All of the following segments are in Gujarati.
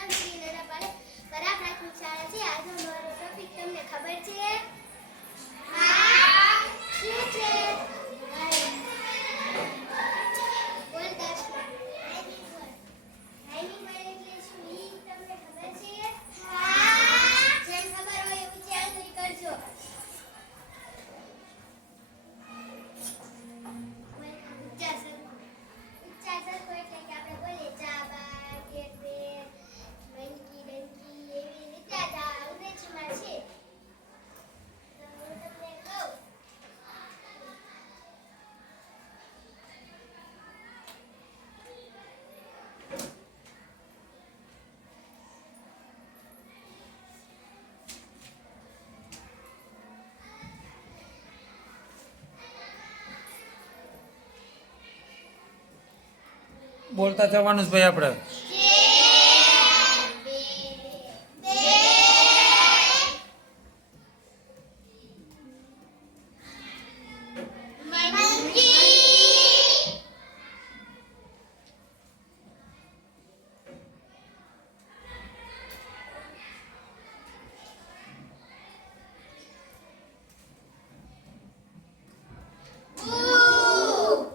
નામ શ્રી નરપાલે પરા પ્રાથમિક શાળા છે. આજનો મારો ટોપિક તમને ખબર છે? હા, શું છે? બોલ દર્શના. ટાઈમિંગ વર્ડ એટલે શું ઈ તમને ખબર છે? હા, જેમ ખબર હોય એ પૂછી આન્સર કરજો. ઉચ્ચાર સરખો એટલે કે આપણે બોલીએ ચા બા કેક બે મંકી ડંકી એવી રીતે જ આ અંગ્રેજીમાં છે. તો હું તમને કહું બોલતા જવાનું જ ભાઈ આપણે.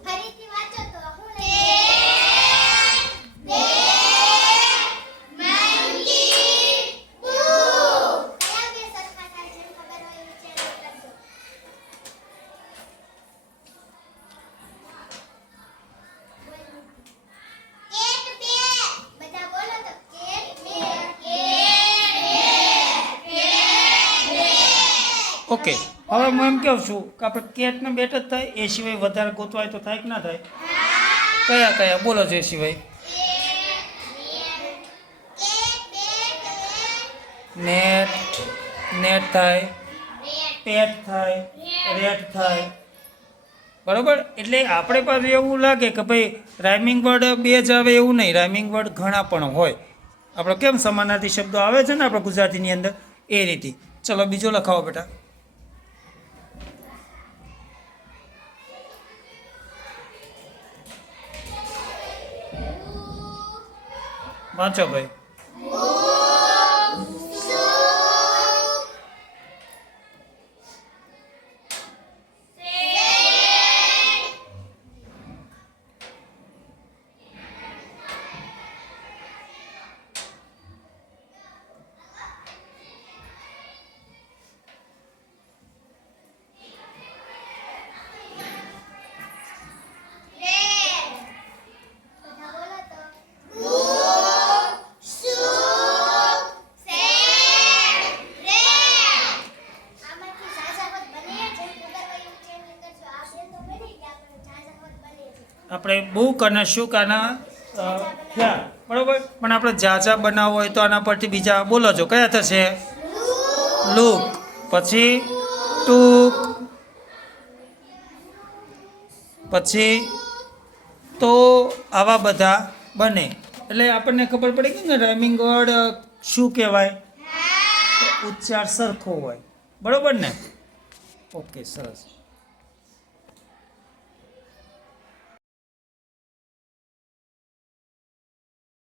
ફરીથી વાંચો તો હું કયા બે સરખા થાય જેમ ખબર હોય એ વિચાર કરજો. કેટ બે બધા બોલો તો કેટ બે ઓકે, હવે હું એમ કહું છું કે આપણે કેટ ને બેટ જ થાય, એ સિવાય વધારે ગોતવાય તો થાય કે ના થાય? કયા કયા બોલો છો એ સિવાય? નેટ, નેટ થાય, પેટ થાય, રેટ થાય. બરોબર. એટલે આપણે પાસે એવું લાગે કે ભાઈ રાઇમિંગ વર્ડ બે જ આવે એવું નહીં, રાઇમિંગ વર્ડ ઘણા પણ હોય. આપણે કેમ સમાનાર્થી શબ્દો આવે છે ને આપણે ગુજરાતીની અંદર, એ રીતે. ચલો બીજો લખાવો બેટા. વાંચો ભાઈ. બધા બોલો તો આમાંથી ઝાઝા પદ બને જેમ ખબર હોય એવું ચેન્જ કરજો. આ બે તો બની ગયા પણ ઝાઝા પદ બને છે. આપણે બુક અને શુક આના થયા બરોબર, પણ આપણે ઝાઝા બનાવવો હોય તો આના પરથી બીજા બોલો છો કયા થશે? લુક, પછી ટૂક, પછી તો આવા બધા બને. એટલે આપણને ખબર પડી ગઈ ને રાઇમિંગ વર્ડ શું કહેવાય? ઉચ્ચાર સરખો હોય. બરોબર ને? ઓકે, સરસ.